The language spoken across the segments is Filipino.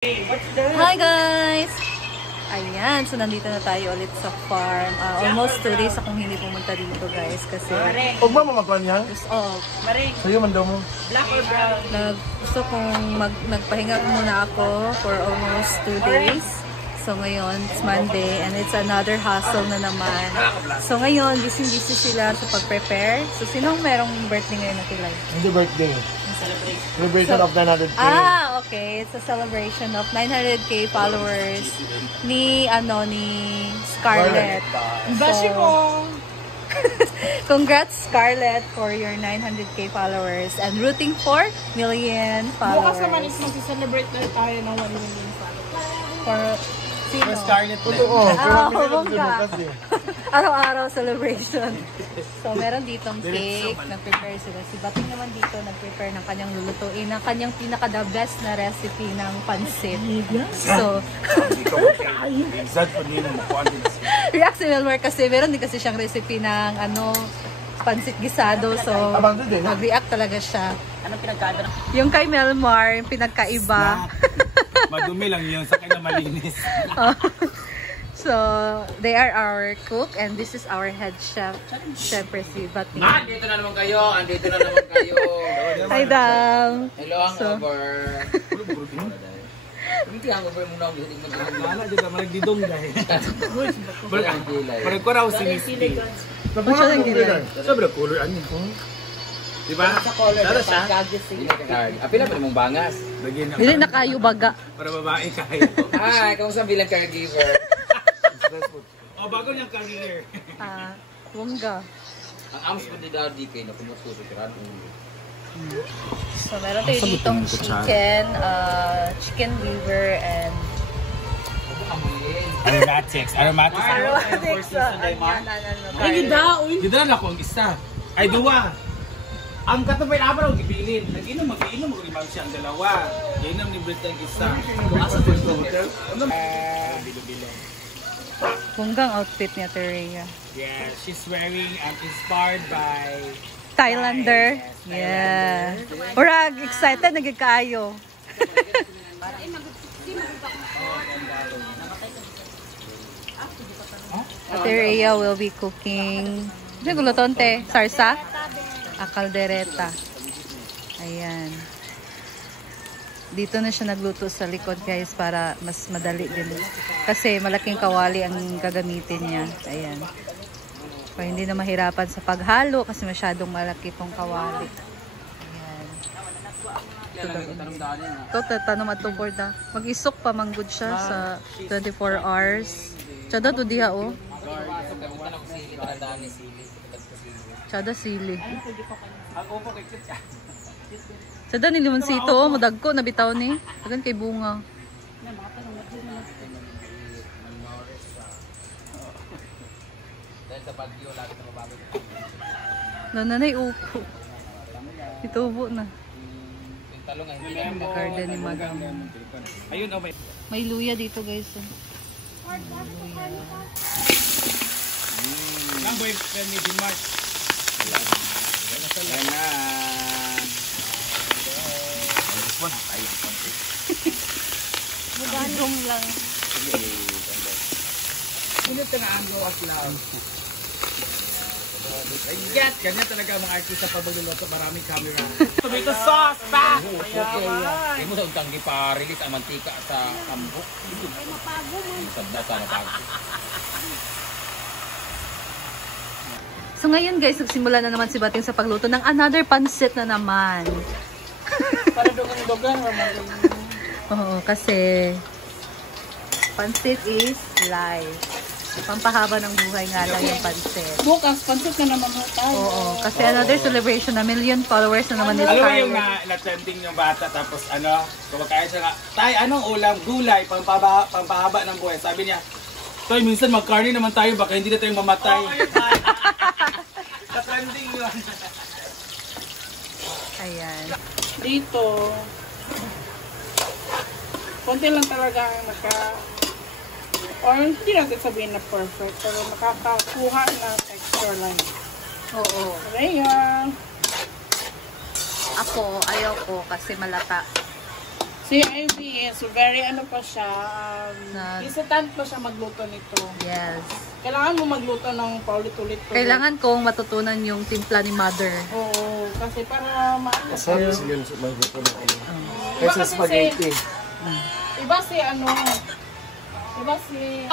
Hi guys! Ayan, so nandito na tayo ulit sa farm. Almost 2 days akong hindi pumunta dito guys kasi Huwag ba mamakwan yan? sa'yo man daw mo. Black or brown? Gusto kong nagpahinga muna ako for almost 2 days. So ngayon, it's Monday and it's another hustle na naman. So ngayon, busy-busy sila sa pag-prepare. So sinong merong birthday ngayon na kilay? Hindi birthday. Celebration of 900K. Okay. It's a celebration of 900K followers ni Scarlett. So, congrats Scarlett for your 900K followers and rooting for million followers. Bukas naman is mag-celebrate na tayo ng 1 million followers. For sino? Scarlett na. Oo, Araw-araw celebration. So, meron ditong cake. Nag-prepare sila. Si Bating naman dito nag-prepare ng kanyang lulutuin, ng kanyang pinaka-the best na recipe ng pansit. So, react si Melmar kasi meron din kasi siyang recipe ng pansit gisado. So, mag-react talaga siya. Anong pinagkada? Yung kay Melmar, yung pinagkaiba. Madumi lang yun, sa kanya malinis. So, they are our cook and this is our head chef. Siyempre si Bating. Andito na naman kayo! Andito na naman kayo! Hi, Dam! Hello, hangover! Hindi hangover muna ako. Hindi mo na Lala, dito naman nagdidong dahil. Parang ko raw sinispi. Ano siya lang dito? Sabi na color, ano yun? Diba? Sa color Lalo na siya? pagkagising. Apila pa namang bangas. Dili na kayo baga. Para babae kaya. Hi! Kamusta bilang caregiver? O, bago niyang career. Wongga. Ang arms mo ni Daddy kayo na kumusto sa tirado. So, meron tayo ditong chicken liver and Aromatics. aromatics. Ay, gida! Uy! Dito na ako ang isa. Ay, duwa. Ang katapay naman ako ibilin. Mag-inom ako rin siya ang dalawa. Inom ni Brita ang isa. Asa first hotel? Wonggang outfit niya, Terea. Yeah, she's wearing inspired by Thailander. Yeah. Urag, excited, nagkaayo. Ate Rhea will be cooking. Ano guluton, te? Sarsa? Caldereta. Ayan. Dito na siya nagluto sa likod, guys, para mas madali din. Kasi malaking kawali ang gagamitin niya. Ayan. So, hindi na mahirapan sa paghalo kasi masyadong malaki tong kawali. Ayan. Ito, tanong at board na. Mag-isok pa manggod siya sa 24 hours. Tsada to diha, oh. Tsada sili. Tsada ni limonsito, oh. Madagko, nabitaw ni. Tagan kay bunga. Nanay upo. Itubo na. Garden ni Madam. Ayun, oh, May luya dito, guys. Ang boyfriend ni Dimart. Ayan na. Magandong lang. Pinot na ang gawas lang. Yes! Ganyan talaga mga artista pa magluluto. Maraming camera. Tomato sauce pa! Hindi mo sa utanggi pa release ang mantika sa kambok. Ay, mapago mo. Mapago. So ngayon, guys, nagsimula na naman si Bating sa pagluto ng another pansit na naman. Para dugang-dugang. Oo, kasi pansit is life. Pampahaba ng buhay nga lang yung pansit. Bukas, pansit na naman tayo. Oo, kasi another celebration na million followers na naman ni Alam mo yung Scarlett. na-trending yung bata tapos kumakain siya nga, Tay, anong ulam? Gulay, pampahaba ng buhay. Sabi niya, Tay, minsan mag-carne naman tayo, baka hindi na tayong mamatay. Na-trending yun. Ayan. Dito, konti lang talaga ang or hindi natin sabihin na perfect, pero makakakuha ng texture lang. Oo. Kaya, Ako, ayaw ko kasi malata. Si Ivy is very ano pa siya, hesitant pa siya magluto nito. Yes. Kailangan mo magluto ng paulit-ulit. Kailangan kong matutunan yung timpla ni Mother. Oo, kasi para maano. Masarap sige sa magluto ng ano. Kaysa spaghetti. Iba si ano, iba si...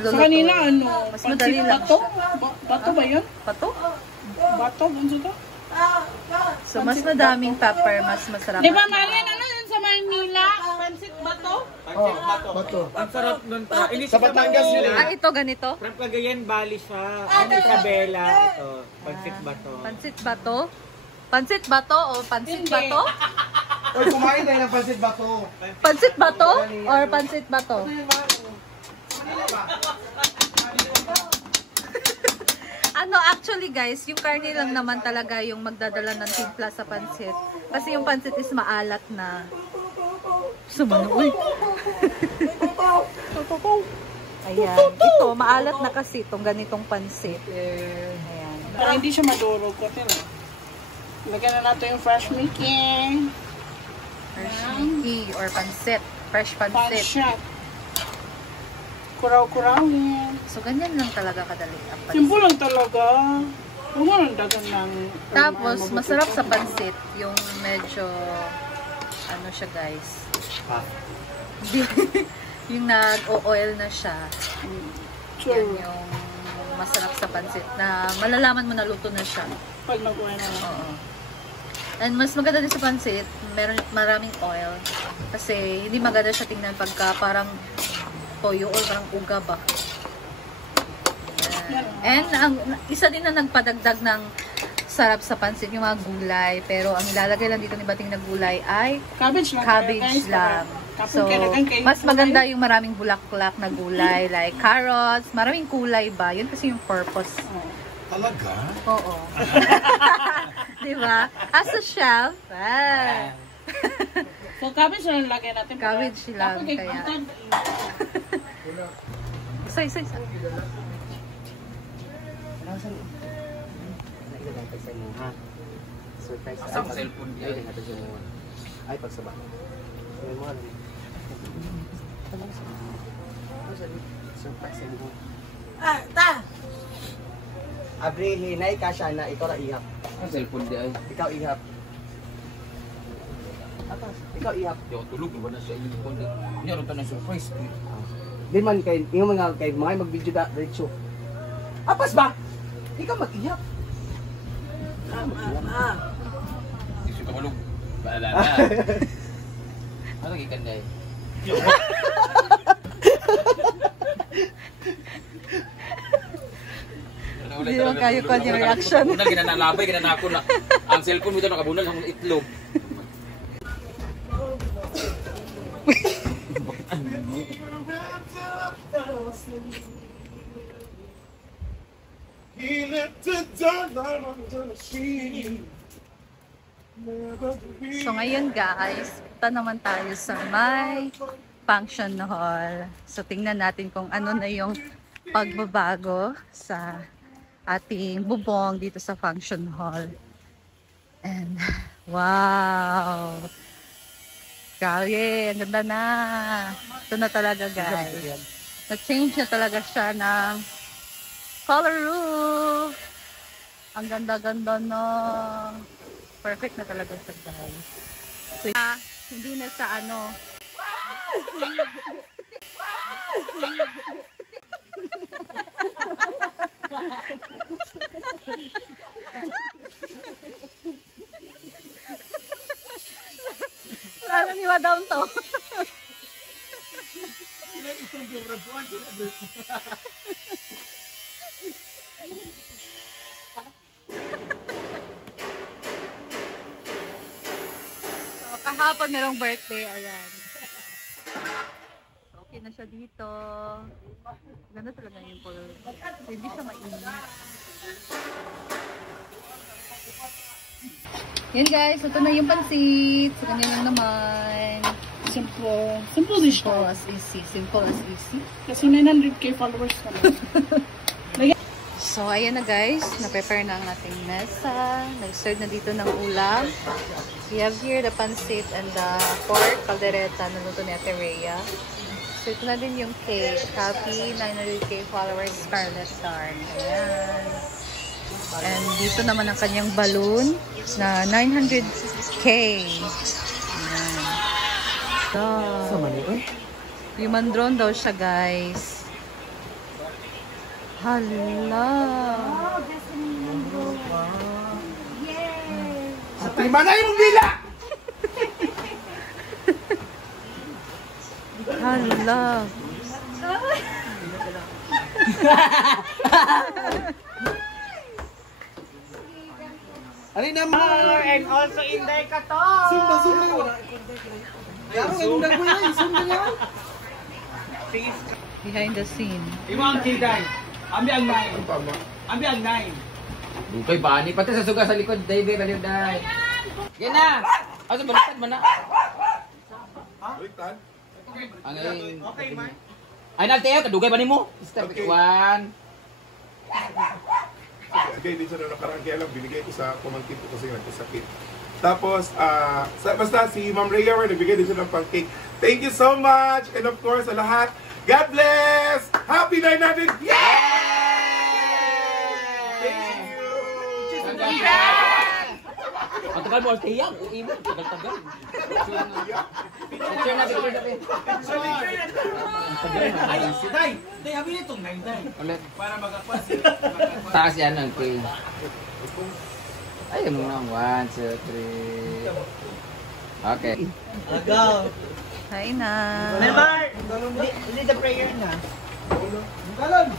Luluto. Sa kanila ano, Mas madali lang bato? Bato ba yun? Pato? Bato, ganito to? So, mas madaming pepper, mas masarap. Di ba, Marian, ano yun sa Manila? Pansit bato? Pansit bato. Bato. Ang sarap nun. Sa Batangas yun Ah, ito ganito? From Cagayan Valley siya. Isabela. Ito. Pansit bato. Pansit bato? Pansit bato o pansit Hindi. bato? Oy, kumain tayo ng pansit bato. Pansit bato or pansit bato? Ano, actually guys, yung karne lang naman talaga yung magdadala ng timpla sa pansit. Kasi yung pansit is maalat na. Sumano, uy. Ayan. Ito, maalat na kasi itong ganitong pansit. Ayan. Para hindi siya madurog ko. Lagyan na natin yung fresh Mickey. Fresh Mickey or pansit. Fresh pansit. Panchat. Kuraw-kurawin. So, ganyan lang talaga kadali ang pansit. Simple lang talaga. Huwag mo lang dagan ng... Tapos, masarap sa pansit. Yung medyo, ano siya guys. Hindi. Yung nag-o-oil na siya. Sure. Yan yung masarap sa pansit. Na malalaman mo na luto na siya. Pag nag-uwi na. Oo. And mas maganda din sa pansit, meron maraming oil. Kasi hindi maganda siya tingnan pagka parang toyo or parang uga ba. And ang isa din na nagpadagdag ng sarap sa pansit yung mga gulay. Pero ang ilalagay lang dito ni Bating na gulay ay Cabbage lang. cabbage lang. So, mas maganda yung maraming bulaklak na gulay like carrots, maraming kulay ba? Yun kasi yung purpose. Talaga? Oo. Diba? As a chef, So, cabbage lang lagay natin. cabbage lang kaya. Isa. Sa cellphone niya. Ay, pagsaba. Abri, hinay ka siya na ikaw na ihap. Ang cellphone di ay. Ikaw ihap. Ikaw ihap. Di ako tulog. Iba na siya. Hindi rin ito na surprise. Di man kay yung mga kay mga mag-video da diretso. Apas ba? Ikaw mag-ihap. Hindi siya kamalog. Baalala. Ano gikan na eh? Hindi mo kayo ko yung reaction. Una ginanalabay, ginanako na. Ang cellphone mo ito nakabunal ng itlog. So ngayon guys, punta naman tayo sa may function hall. So tingnan natin kung ano na yung pagbabago sa ating bubong dito sa function hall. And wow! Grabe, ang ganda na. Ito na talaga guys. Nag-change na talaga siya ng color roof. Ang ganda-ganda na. Perfect na talaga siya guys. So, hindi na sa ano. Karaniwa daw to. So, kahapon merong birthday, ayan. Okay na siya dito. Ganda talaga yung color. So, hindi siya mainit. Yan guys, ito na yung pansit. So, ganyan lang naman. Simple. Simple dish Simple ko. as easy. Simple as easy. Kasi 900k followers naman. So, ayan na guys. Na-prepare na ang ating mesa. Nag-serve na dito ng ulam. We have here the pancit and the pork caldereta na luto ni Ate Rhea. So, ito na din yung cake. Happy 900K followers, Scarlett Star. Ayan. And dito naman ang kanyang balloon na 900K. Ayan. So, human drone daw siya, guys. Hala. Prima na yung dila! Hala. Ano naman? And also Inday ka to! Sumba yun. Ayaw, ganun na po yan. Sumba yan. Behind the scene. Iwan ang kiday. Ambi ang 9. Ambi ang 9. Bukay bani pati sa suga sa likod, David, baliw dai. Yan na. Asa baliktad man na. Baliktad? Ang ayun. Okay, man. Ay nagtayo kadugay ba nimo? Step Okay. 1. Okay, di siya na nakaraan kaya lang binigay ko sa pamangkin ko kasi nagkasakit. Tapos, basta si Ma'am Rhea nagbigay din siya ng pancake. Thank you so much! And of course, sa lahat, God bless! Happy 900! Yay! Thank you! Ang tagal mo alteya, uimo tagal-tagal. Picture na picture. Ay, si Day. Day, habi nitong 9 Day. Ulit. Para magakwas sila. Taas yan ang kay. Ay, mo na 1 2 3. Okay. Hi na. Lead the prayer na. Galon!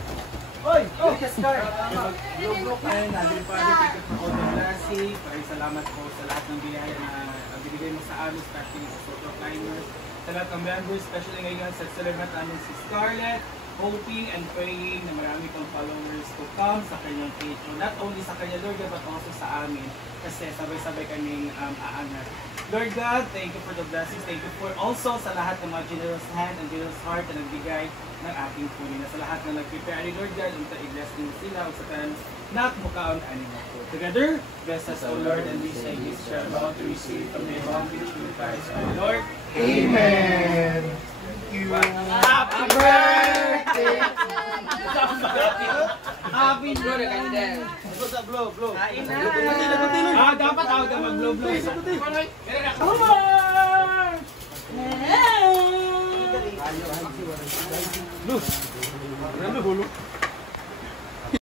Oy! Oh! Log-log na yun. Nandun pa rin ticket na Auto Blessing. Maraming salamat po sa lahat ng biyaya na binigay mo sa amin, especially sa Soto Climbers. Sa lahat ng members, especially ngayon sa celebrate namin si Scarlett, hoping and praying na marami pang followers to come sa kanyang page. Not only sa kanya, Lord God, but also sa amin. Kasi sabay-sabay kaming aangat. Lord God, thank you for the blessings. Thank you for also sa lahat ng mga generous hand and generous heart na nagbigay ng ating punin. Sa lahat na nag-prepare ni Lord God, unta i-bless din sila sa times na mukaon ani mo po. Together, bless us, O Lord, and we say this shall about to receive from the bounty through Christ our Lord. Amen! Thank you! Happy birthday! Happy birthday candle. Blow. Dapat ako ka mag-blow. Come on!